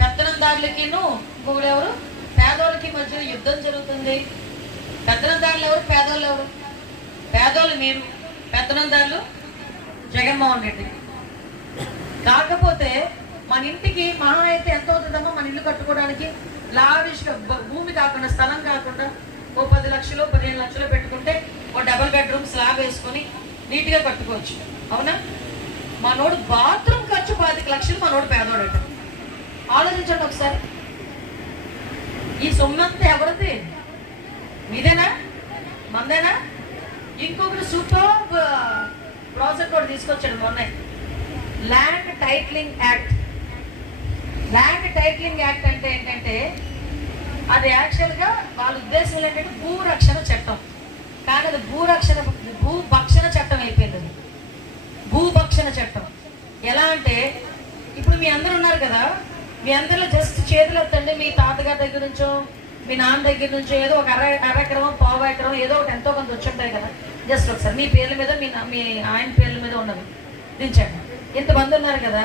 పెత్తనందారులకి ఇంకొకడెవరు పేదోళ్ళకి మధ్య యుద్ధం జరుగుతుంది. పెత్తనందారులు ఎవరు? పేదోళ్ళు ఎవరు? పేదోళ్ళు మీరు, పెత్తనందారులు జగన్మోహన్ రెడ్డి. కాకపోతే మన ఇంటికి మహా అయితే ఎంత అవుతుందమ్మా మన ఇల్లు కట్టుకోవడానికి? లావిష్గా భూమి కాకుండా, స్థలం కాకుండా ఓ 10 లక్షలు 15 లక్షలు పెట్టుకుంటే ఓ డబుల్ బెడ్రూమ్ స్లాబ్ వేసుకొని నీట్గా కట్టుకోవచ్చు. అవునా? మనోడు బాత్రూమ్ ఖర్చు 25 లక్షలు, మనోడు పేదోడట. ఆలోచించండి ఒకసారి. ఈ సొమ్మంతా ఎవరిది? మీదేనా? మందేనా? ఇంకొకటి సూపర్ ప్రాజెక్ట్ కూడా తీసుకొచ్చాడు మొన్న, land titling act. Land titling act అంటే ఏంటంటే అది యాక్చువల్గా వాళ్ళ ఉద్దేశం ఏంటంటే భూరక్షణ చట్టం, కానీ అది భూభక్షణ చట్టం అయిపోయింది. అది భూభక్షణ చట్టం. ఎలా అంటే ఇప్పుడు మీ అందరూ ఉన్నారు కదా, మీ అందరిలో జస్ట్ చేతులు ఎత్తండి, మీ తాతగారి దగ్గర నుంచో మీ నాన్న దగ్గర నుంచో ఏదో ఒక అర ఎకరం, పావు ఎకరం, ఏదో ఒకటి ఎంతో కొంత వచ్చి ఉంటాయి కదా. జస్ట్ ఒకసారి మీ పేర్ల మీద, మీ ఆయన పేర్ల మీద ఉన్నది దించండి. ఇంతమంది ఉన్నారు కదా,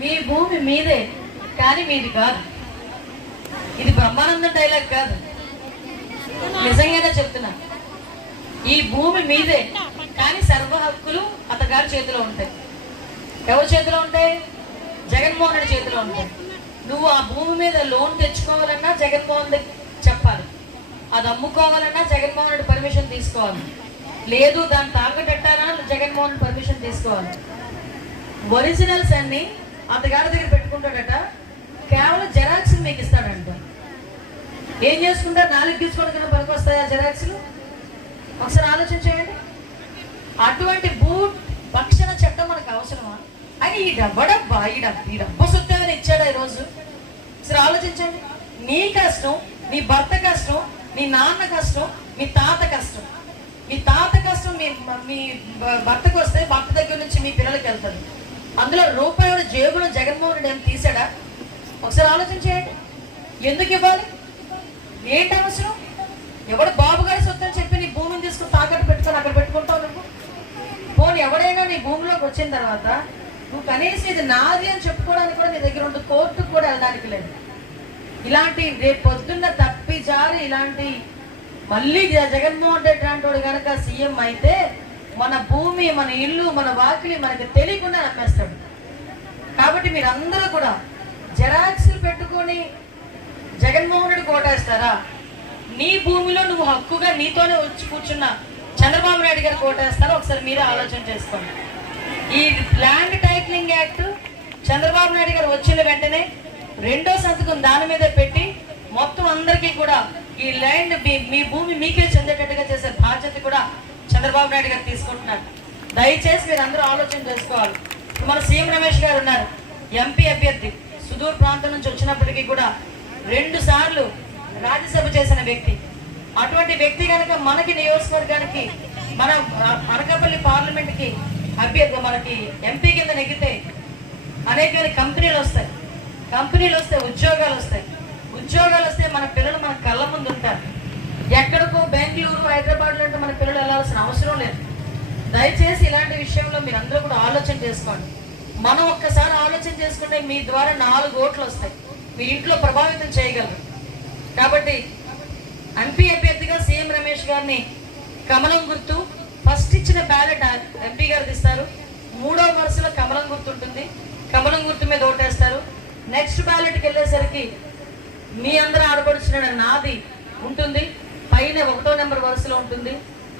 మీ భూమి మీదే కానీ మీది కాదు. ఇది బ్రహ్మానందం డైలాగ్ కాదు, నిజంగానే చెప్తున్నా. ఈ భూమి మీదే కానీ సర్వ హక్కులు అతగారి చేతిలో ఉంటాయి. ఎవరి చేతిలో ఉంటాయి? జగన్మోహన్ రెడ్డి చేతిలో ఉంటాయి. నువ్వు ఆ భూమి మీద లోన్ తెచ్చుకోవాలన్నా జగన్మోహన్ రెడ్డి చెప్పాలి, అది అమ్ముకోవాలన్నా జగన్మోహన్ రెడ్డి పర్మిషన్ తీసుకోవాలి, లేదు దాన్ని తాకట్టెట్టాలన్నా జగన్మోహన్ రెడ్డి పర్మిషన్ తీసుకోవాలి. ఒరిజినల్స్ అన్ని అతగారి దగ్గర పెట్టుకుంటాడట, కేవలం జెరాక్స్ మీకు ఇస్తాడంట. ఏం చేసుకుంటారు? 4 తీసుకోవడం కింద పనికి వస్తాయా జెరాక్స్లు? ఒకసారి ఆలోచించేయండి. అటువంటి భక్షణ చట్టం మనకు అవసరమా? అని ఈ డబ్బ సొత్తేమని ఇచ్చాడా ఈరోజు? సరే ఆలోచించండి. నీ కష్టం, నీ భర్త కష్టం, మీ నాన్న కష్టం, మీ తాత కష్టం. మీ తాత కష్టం మీ భర్తకు వస్తే భర్త దగ్గర నుంచి మీ పిల్లలకి వెళ్తుంది. అందులో రూపాయి జేబులో జగన్మోహన్ రెడ్డి ఏం తీసాడా? ఒకసారి ఆలోచన చేయండి. ఎందుకు ఇవ్వాలి? ఏంటి అవసరం? ఎవడు బాబు గారి సొత్తు అని చెప్పి నీ భూమిని తీసుకుని తాకట్టు పెట్టుకొని అక్కడ పెట్టుకుంటావు నువ్వు? పోనీ ఎవడైనా నీ భూమిలోకి వచ్చిన తర్వాత నువ్వు కనీసం ఇది నాది అని చెప్పుకోవడానికి కూడా నీ దగ్గర ఉంటుంది, కోర్టుకు కూడా వెళ్ళడానికి లేదు. ఇలాంటి రేపు పొద్దున్న తప్పి జారి ఇలాంటి మళ్ళీ జగన్మోహన్ రెడ్డి లాంటి వాడు కనుక సీఎం అయితే మన భూమి, మన ఇల్లు, మన వాకిలి మనకి తెలియకుండా నమ్మేస్తాడు. కాబట్టి మీరందరూ కూడా జెరాక్స్లు పెట్టుకొని జగన్మోహన్ రెడ్డి కోటేస్తారా? నీ భూమిలో నువ్వు హక్కుగా నీతోనే వచ్చి కూర్చున్న చంద్రబాబు నాయుడు గారు కోటేస్తారా? ఒకసారి మీరే ఆలోచన చేసుకోండి. ఈ land titling act Chandrababu Naidu గారు వచ్చిన వెంటనే రెండో సంతకం దాని మీద పెట్టి మొత్తం అందరికీ కూడా ఈ ల్యాండ్ మీ భూమి మీకే చెందేటట్టుగా చేసే బాధ్యత కూడా చంద్రబాబు నాయుడు గారు తీసుకుంటున్నారు. దయచేసి మీరు అందరూ ఆలోచన చేసుకోవాలి. మన సీఎం రమేష్ గారు ఉన్నారు, ఎంపీ అభ్యర్థి, సుదూర ప్రాంతం నుంచి వచ్చినప్పటికీ కూడా 2 సార్లు రాజ్యసభ చేసిన వ్యక్తి. అటువంటి వ్యక్తి కనుక మనకి నియోజకవర్గానికి, మన అనకాపల్లి పార్లమెంట్కి అభ్యర్థి మనకి ఎంపీ కింద నెగ్గితే అనేక కంపెనీలు వస్తాయి. కంపెనీలు వస్తే ఉద్యోగాలు వస్తాయి. ఉద్యోగాలు వస్తే మన పిల్లలు మన కళ్ళ ముందు ఉంటారు. ఎక్కడికో బెంగళూరు, హైదరాబాద్ లాంటి మన పిల్లలు వెళ్ళాల్సిన అవసరం లేదు. దయచేసి ఇలాంటి విషయంలో మీరు అందరూ కూడా ఆలోచన చేసుకోండి. మనం ఒక్కసారి ఆలోచన చేసుకుంటే మీ ద్వారా 4 ఓట్లు వస్తాయి, మీ ఇంట్లో ప్రభావితం చేయగలరు. కాబట్టి ఎంపీ అభ్యర్థిగా సీఎం రమేష్ గారిని కమలం గుర్తు ఫస్ట్ ఇచ్చిన బ్యాలెట్ ఎంపీ గారు ఇస్తారు. 3వ వరుసలో కమలం గుర్తు ఉంటుంది, కమలం గుర్తు మీద ఓటేస్తారు. నెక్స్ట్ బ్యాలెట్కి వెళ్ళేసరికి మీ అందరూ ఆడపడుచున్న నాది ఉంటుంది, పైన 1వ నెంబర్ వరుసలో ఉంటుంది.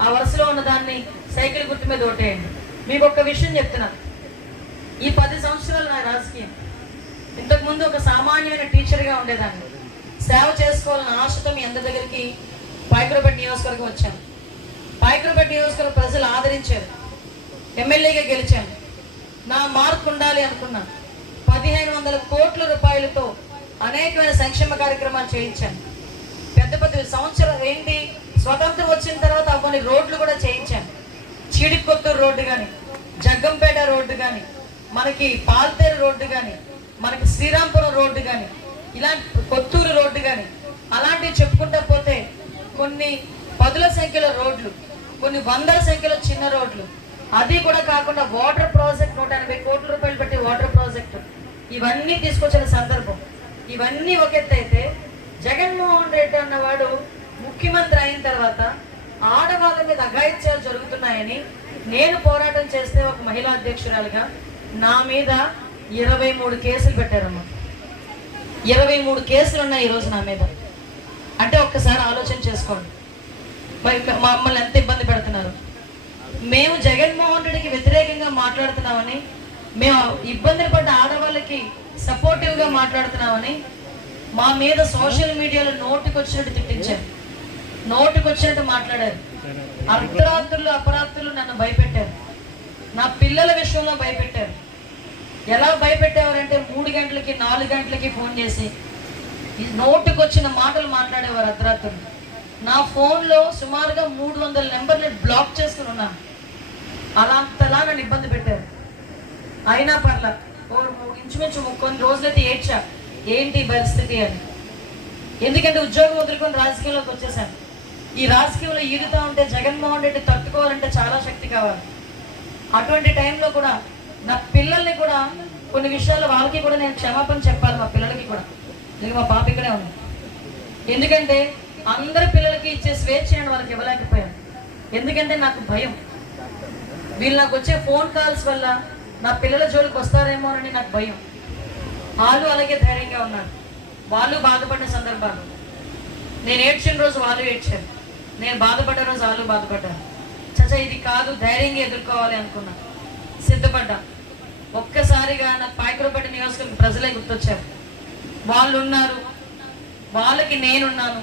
ఆ వరుసలో ఉన్న దాన్ని సైకిల్ గుర్తు మీద ఓటేయండి. మీకు ఒక్క విషయం చెప్తున్నాను, ఈ 10 సంవత్సరాలు నా రాజకీయం. ఇంతకుముందు ఒక సామాన్యమైన టీచర్గా ఉండేదాన్ని. సేవ చేసుకోవాలన్న ఆశతో మీ అందరి దగ్గరికి పాయకరావుపేట నియోజకవర్గం వచ్చాను. పాయకరావుపేట నియోజకవర్గం ప్రజలు ఆదరించారు, ఎమ్మెల్యేగా గెలిచాను. నా మార్పు ఉండాలి అనుకున్నాను. 1500 కోట్ల రూపాయలతో అనేకమైన సంక్షేమ కార్యక్రమాలు చేయించాను. పెద్ద సంవత్సరం ఏంటి, స్వతంత్రం వచ్చిన తర్వాత అవన్నీ రోడ్లు కూడా చేయించాను. చీడికొత్తూరు రోడ్డు కానీ, జగ్గంపేట రోడ్డు కానీ, మనకి పాల్తేరు రోడ్డు కానీ, మనకి శ్రీరాంపురం రోడ్డు కానీ, ఇలాంటి కొత్తూరు రోడ్డు కానీ, అలాంటివి చెప్పుకుంటా పోతే కొన్ని 10ల సంఖ్యలో రోడ్లు, కొన్ని 100ల సంఖ్యలో చిన్న రోడ్లు. అది కూడా కాకుండా వాటర్ ప్రాజెక్ట్ 180 కోట్ల రూపాయలు పెట్టి వాటర్ ప్రాజెక్టు, ఇవన్నీ తీసుకొచ్చిన సందర్భం. ఇవన్నీ ఒక ఎత్తు అయితే, జగన్మోహన్ రెడ్డి అన్నవాడు ముఖ్యమంత్రి అయిన తర్వాత ఆడవాళ్ళ మీద అఘాయిత్యాలు జరుగుతున్నాయని నేను పోరాటం చేస్తే ఒక మహిళా అధ్యక్షురాలుగా నా మీద 23 కేసులు పెట్టారమ్మా. 23 కేసులు ఉన్నాయి ఈరోజు నా మీద. అంటే ఒక్కసారి ఆలోచన చేసుకోండి, మమ్మల్ని ఎంత ఇబ్బంది పెడుతున్నారు. మేము జగన్మోహన్ రెడ్డికి వ్యతిరేకంగా మాట్లాడుతున్నామని, మేము ఇబ్బందులు పడ్డ ఆడవాళ్ళకి సపోర్టివ్గా మాట్లాడుతున్నామని మా మీద సోషల్ మీడియాలో నోటికొచ్చినట్టు తిట్టించారు, నోటికొచ్చినట్టు మాట్లాడారు. అర్ధరాత్రులు అపరాత్రులు నన్ను భయపెట్టారు, నా పిల్లల విషయంలో భయపెట్టారు. ఎలా భయపెట్టేవారంటే 3 గంటలకి 4 గంటలకి ఫోన్ చేసి నోటికొచ్చిన మాటలు మాట్లాడేవారు అర్ధరాత్రులు. నా ఫోన్లో సుమారుగా 300 నెంబర్లు బ్లాక్ చేసుకుని ఉన్నాను. అంతలా నన్ను ఇబ్బంది పెట్టారు. అయినా పర్ల ఇంచుమించు కొన్ని రోజులైతే ఏడ్చా, ఏంటి పరిస్థితి అని. ఎందుకంటే ఉద్యోగం వదులుకొని రాజకీయంలోకి వచ్చేసాను. ఈ రాజకీయంలో ఈదుతా ఉంటే జగన్మోహన్ రెడ్డి తట్టుకోవాలంటే చాలా శక్తి కావాలి. అటువంటి టైంలో కూడా నా పిల్లల్ని కూడా కొన్ని విషయాల్లో వాళ్ళకి కూడా నేను క్షమాపణ చెప్పాలి, మా పిల్లలకి కూడా. ఇది మా పాప ఇక్కడే ఉంది. ఎందుకంటే అందరి పిల్లలకి ఇచ్చే స్వేచ్ఛ నేను వాళ్ళకి ఇవ్వలేకపోయాను. ఎందుకంటే నాకు భయం, వీళ్ళు నాకు వచ్చే ఫోన్ కాల్స్ వల్ల నా పిల్లల జోలికి వస్తారేమో అని నాకు భయం. వాళ్ళు అలాగే ధైర్యంగా ఉన్నారు. వాళ్ళు బాధపడిన సందర్భాలు, నేను ఏడ్చిన రోజు వాళ్ళు ఏడ్చారు, నేను బాధపడ్డ రోజు వాళ్ళు బాధపడ్డారు. చచ్చా ఇది కాదు, ధైర్యంగా ఎదుర్కోవాలి అనుకున్నా, సిద్ధపడ్డా. ఒక్కసారిగా నాకు పాయకరావుపేట నియోజకవర్గం ప్రజలే గుర్తొచ్చారు. వాళ్ళు ఉన్నారు, వాళ్ళకి నేనున్నాను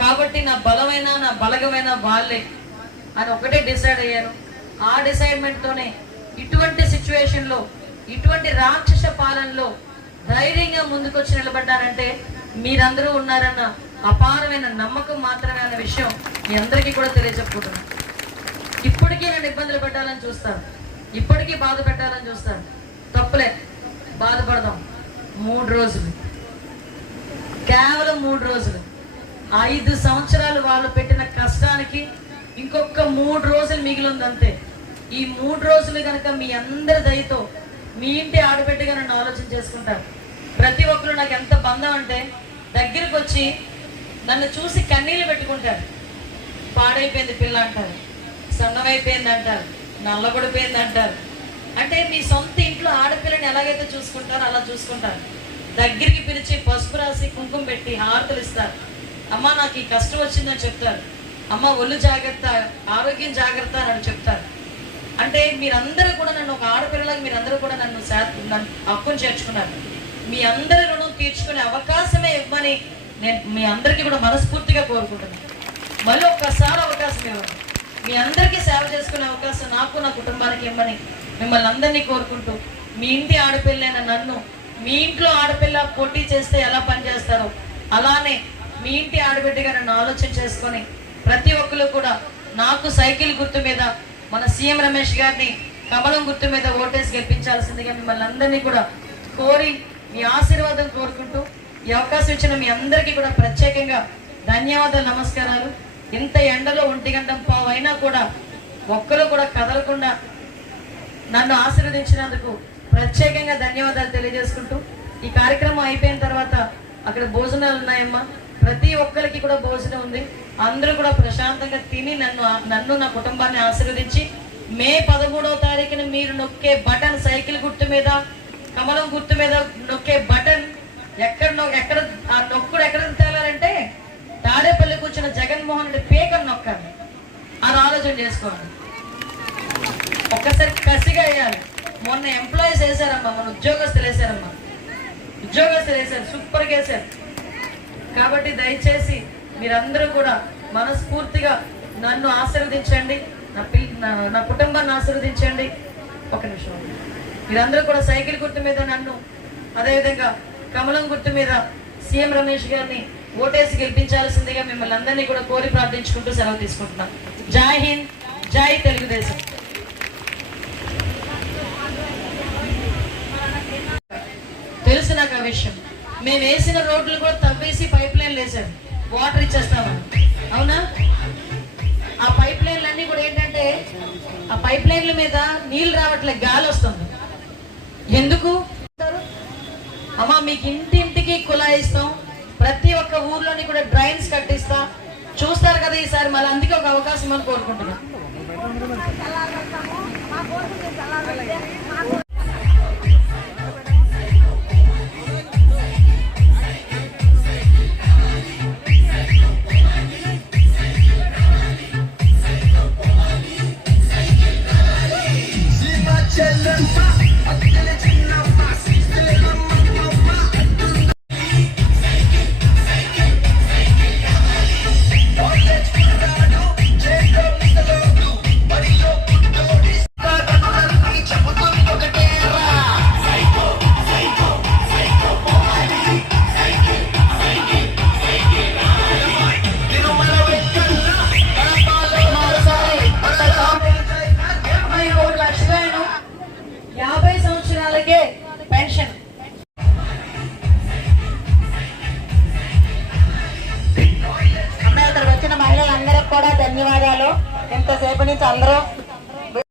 కాబట్టి నా బలమైన నా బలగమైన వాళ్ళే అని ఒకటే డిసైడ్ అయ్యాను. ఆ డిసైడ్మెంట్తోనే ఇటువంటి సిచ్యువేషన్లో, ఇటువంటి రాక్షస పాలనలో ధైర్యంగా ముందుకొచ్చి నిలబడ్డానంటే మీరందరూ ఉన్నారన్న అపారమైన నమ్మకం మాత్రమే అన్న విషయం మీ అందరికీ కూడా తెలియజెప్పుకుంటున్నాను. ఇప్పటికీ నన్ను ఇబ్బందులు పెట్టాలని చూస్తాను, ఇప్పటికీ బాధ పెట్టాలని చూస్తాను. తప్పులే, బాధపడదాం 3 రోజులు. కేవలం 3 రోజులు. 5 సంవత్సరాలు వాళ్ళు పెట్టిన కష్టానికి ఇంకొక 3 రోజులు మిగిలి ఉంది అంతే. ఈ 3 రోజులు కనుక మీ అందరి దయతో మీ ఇంటి ఆడబిడ్డగా నన్ను ఆలోచన చేసుకుంటారు. ప్రతి ఒక్కరు నాకు ఎంత బంధం అంటే దగ్గరికి వచ్చి నన్ను చూసి కన్నీళ్ళు పెట్టుకుంటారు. పాడైపోయింది పిల్ల అంటారు, సన్నమైపోయింది అంటారు, నల్లబడిపోయింది అంటారు. అంటే మీ సొంత ఇంట్లో ఆడపిల్లని ఎలాగైతే చూసుకుంటారో అలా చూసుకుంటారు. దగ్గరికి పిలిచి పసుపు రాసి కుంకుమ పెట్టి హారతులు ఇస్తారు. అమ్మ నాకు ఈ కష్టం వచ్చిందని చెప్తారు. అమ్మ ఒళ్ళు జాగ్రత్త, ఆరోగ్యం జాగ్రత్త అని చెప్తారు. అంటే మీరందరూ కూడా నన్ను ఒక ఆడపిల్లలాగా మీరందరూ కూడా నన్ను హక్కును చేర్చుకున్నారు. మీ అందరి రుణం తీర్చుకునే అవకాశమే ఇవ్వమని నేను మీ అందరికీ కూడా మనస్ఫూర్తిగా కోరుకుంటున్నాను. మళ్ళీ ఒక్కసారి అవకాశం ఇవ్వండి. మీ అందరికీ సేవ చేసుకునే అవకాశం నాకు నా కుటుంబానికి ఇవ్వమని మిమ్మల్ని అందరినీ కోరుకుంటూ, మీ ఇంటి ఆడపిల్లైన నన్ను మీ ఇంట్లో ఆడపిల్ల పోటీ చేస్తే ఎలా పనిచేస్తారో అలానే మీ ఇంటి ఆడబిడ్డగా నన్ను ఆలోచన చేసుకొని ప్రతి ఒక్కరు కూడా నాకు సైకిల్ గుర్తు మీద మన సీఎం రమేష్ గారిని కమలం గుర్తు మీద ఓటేసి గెలిపించాల్సిందిగా మిమ్మల్ని అందరినీ కూడా కోరి మీ ఆశీర్వాదం కోరుకుంటూ ఈ అవకాశం ఇచ్చిన మీ అందరికీ కూడా ప్రత్యేకంగా ధన్యవాదాలు, నమస్కారాలు. ఇంత ఎండలో 1:15 అయినా కూడా ఒక్కరు కూడా కదలకుండా నన్ను ఆశీర్వదించినందుకు ప్రత్యేకంగా ధన్యవాదాలు తెలియజేసుకుంటూ, ఈ కార్యక్రమం అయిపోయిన తర్వాత అక్కడ భోజనాలు ఉన్నాయమ్మా. ప్రతి ఒక్కరికి కూడా భోజనం ఉంది. అందరూ కూడా ప్రశాంతంగా తిని నన్ను నా కుటుంబాన్ని ఆశీర్వదించి మే 13వ తారీఖున మీరు నొక్కే బటన్, సైకిల్ గుర్తు మీద కమలం గుర్తు మీద నొక్కే బటన్ ఎక్కడ ఆ నొక్కుడు ఎక్కడ తేలాలంటే తాడేపల్లి కూర్చున్న జగన్మోహన్ రెడ్డి పేకను నొక్కాలి. అది ఆలోచన చేసుకోండి. ఒక్కసారి కసిగా వేయాలి. మొన్న ఎంప్లాయీస్ వేసారమ్మా, మన ఉద్యోగస్తులు వేసారమ్మా, ఉద్యోగస్తులు వేసారు, సూపర్గా వేసారు. కాబట్టి దయచేసి మీరందరూ కూడా మనస్ఫూర్తిగా నన్ను ఆశీర్వదించండి, నా కుటుంబాన్ని ఆశీర్వదించండి. ఒక నిమిషం. మీరందరూ కూడా సైకిల్ గుర్తు మీద నన్ను, అదేవిధంగా కమలం గుర్తు మీద సీఎం రమేష్ గారిని ఓటేసి గెలిపించాల్సిందిగా మిమ్మల్ని అందరినీ కూడా కోరి ప్రార్థించుకుంటూ సెలవు తీసుకుంటున్నాం. జై హింద్, జై తెలుగుదేశం. తెలుసు నాకు ఆ విషయం. మేము వేసిన రోడ్లు కూడా తవ్వేసి పైప్ లైన్లు వేసారు, వాటర్ ఇచ్చేస్తామని. అవునా? ఆ పైప్ లైన్లు అన్నీ కూడా ఏంటంటే ఆ పైప్ లైన్ల మీద నీళ్ళు రావట్లేదు, గాలి వస్తుంది. ఎందుకు అమ్మా? మీకు ఇంటింటికి కుళాయి ఇస్తాం, ప్రతి ఒక్క ఊర్లోని కూడా డ్రైన్స్ కట్టిస్తా. చూస్తారు కదా ఈసారి, మళ్ళీ అందుకే ఒక అవకాశం అని కోరుకుంటున్నాం. పెన్షన్ అమ్మాయి, ఇక్కడ వచ్చిన మహిళలందరికీ కూడా ధన్యవాదాలు. ఇంతసేపు నుంచి అందరూ